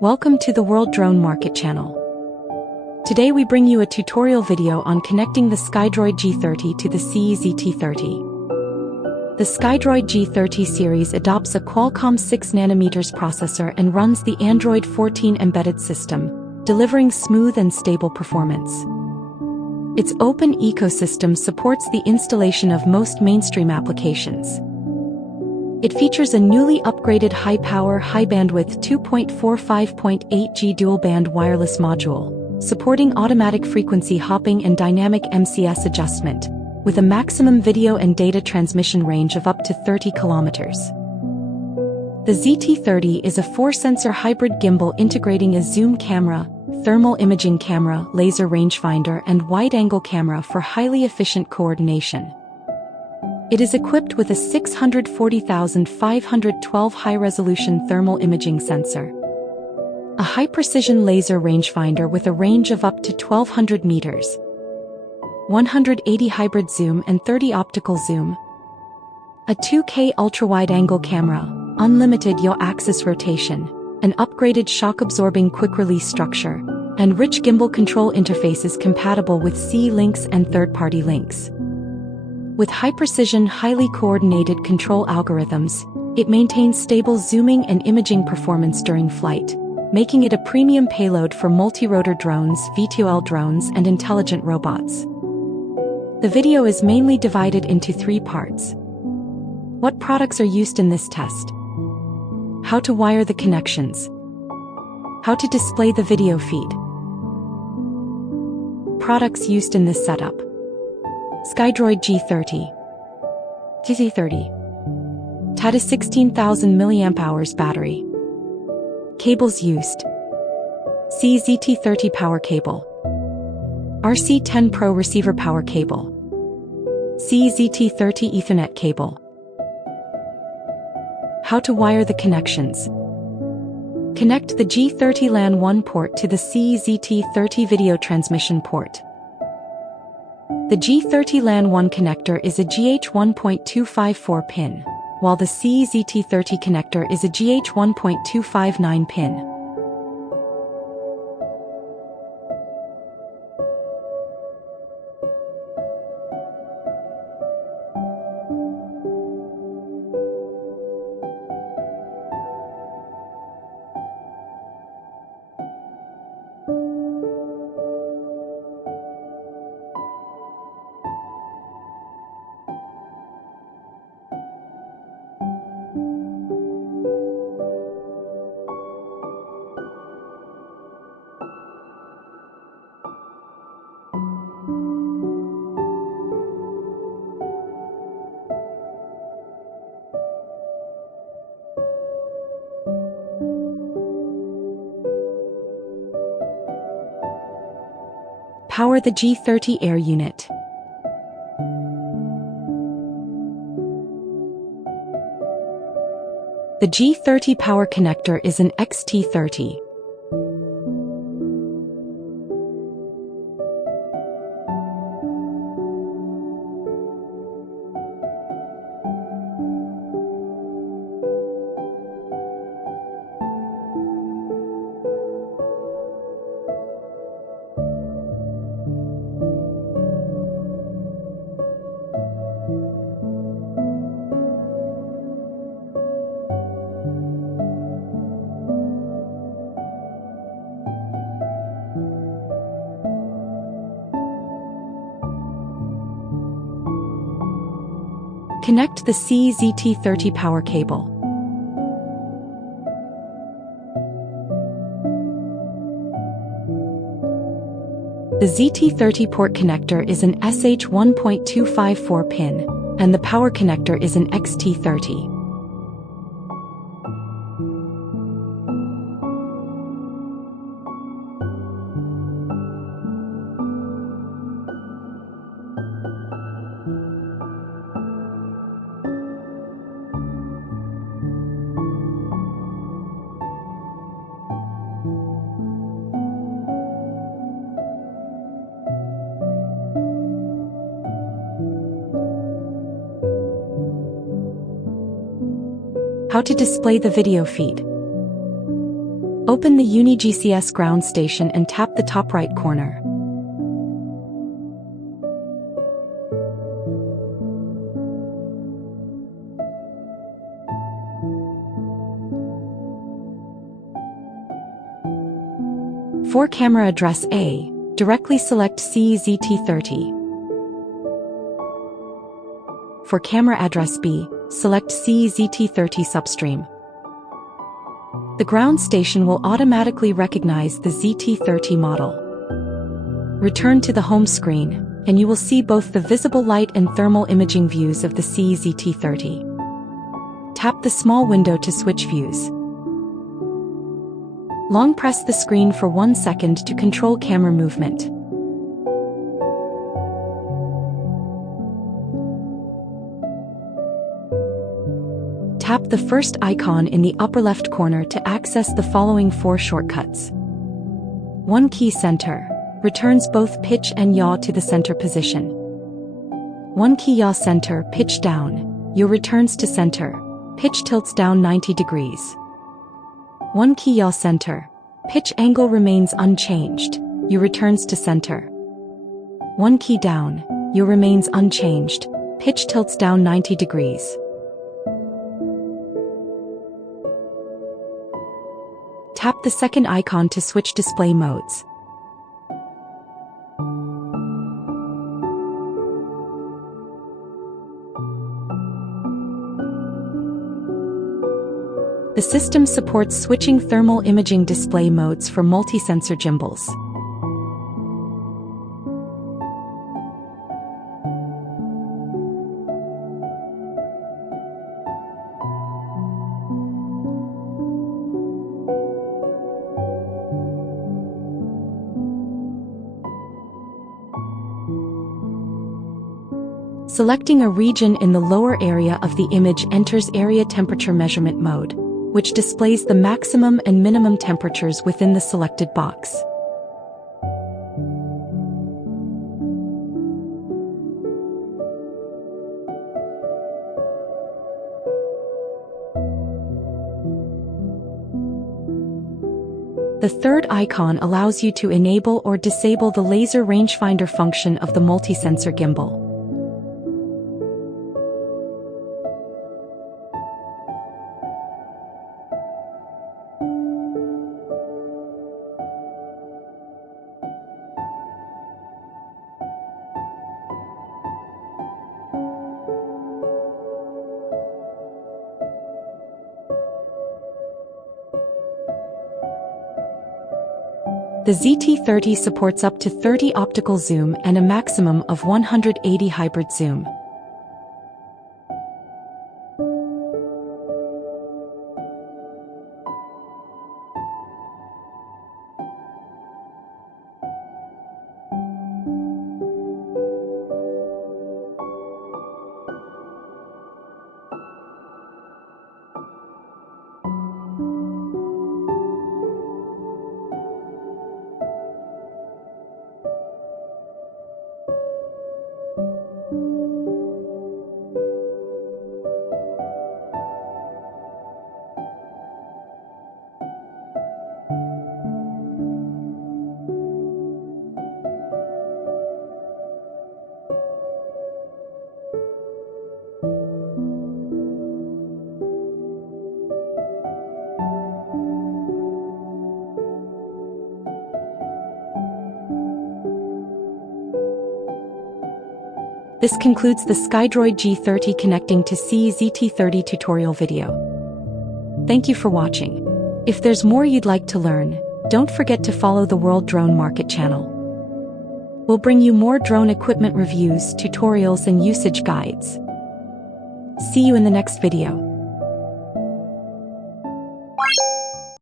Welcome to the World Drone Market channel. Today we bring you a tutorial video on connecting the Skydroid G30 to the SIYI ZT30. The Skydroid G30 series adopts a Qualcomm 6nm processor and runs the Android 14 embedded system, delivering smooth and stable performance. Its open ecosystem supports the installation of most mainstream applications. It features a newly upgraded high-power, high-bandwidth 2.45.8G dual-band wireless module, supporting automatic frequency hopping and dynamic MCS adjustment, with a maximum video and data transmission range of up to 30 kilometers. The ZT30 is a 4-sensor hybrid gimbal integrating a zoom camera, thermal imaging camera, laser rangefinder, and wide-angle camera for highly efficient coordination. It is equipped with a 640,512 high-resolution thermal imaging sensor, a high-precision laser rangefinder with a range of up to 1,200 meters, 180 hybrid zoom and 30 optical zoom, a 2K ultra-wide-angle camera, unlimited yaw-axis rotation, an upgraded shock-absorbing quick-release structure, and rich gimbal control interfaces compatible with SIYI links and third-party links. With high-precision, highly coordinated control algorithms, it maintains stable zooming and imaging performance during flight, making it a premium payload for multirotor drones, VTOL drones, and intelligent robots. The video is mainly divided into 3 parts. What products are used in this test? How to wire the connections. How to display the video feed. Products used in this setup. Skydroid G30 ZT30 Tata 16,000 mAh battery. Cables used: SIYI ZT30 power cable, RC10 Pro receiver power cable, SIYI ZT30 Ethernet cable. How to wire the connections. Connect the G30 LAN 1 port to the SIYI ZT30 video transmission port. The G30 LAN 1 connector is a GH1.254 pin, while the SIYI ZT30 connector is a GH1.259 pin. Power the G30 air unit. The G30 power connector is an XT30. Connect the SIYI ZT30 power cable. The ZT30 port connector is an SH1.254 pin, and the power connector is an XT30. How to display the video feed. Open the UniGCS ground station and tap the top right corner. For camera address A, directly select SIYI ZT30. For camera address B, select SIYI ZT30 substream. The ground station will automatically recognize the ZT30 model. Return to the home screen, and you will see both the visible light and thermal imaging views of the SIYI ZT30. Tap the small window to switch views. Long press the screen for 1 second to control camera movement. Tap the first icon in the upper left corner to access the following 4 shortcuts. 1 key center returns both pitch and yaw to the center position. 1 key yaw center pitch down, yaw returns to center, pitch tilts down 90 degrees. 1 key yaw center, pitch angle remains unchanged, yaw returns to center. 1 key down, yaw remains unchanged, pitch tilts down 90 degrees. Tap the second icon to switch display modes. The system supports switching thermal imaging display modes for multi-sensor gimbals. Selecting a region in the lower area of the image enters area temperature measurement mode, which displays the maximum and minimum temperatures within the selected box. The third icon allows you to enable or disable the laser rangefinder function of the multi-sensor gimbal. The ZT30 supports up to 30 optical zoom and a maximum of 180 hybrid zoom. This concludes the Skydroid G30 connecting to SIYI ZT30 tutorial video. Thank you for watching. If there's more you'd like to learn, don't forget to follow the World Drone Market channel. We'll bring you more drone equipment reviews, tutorials and usage guides. See you in the next video.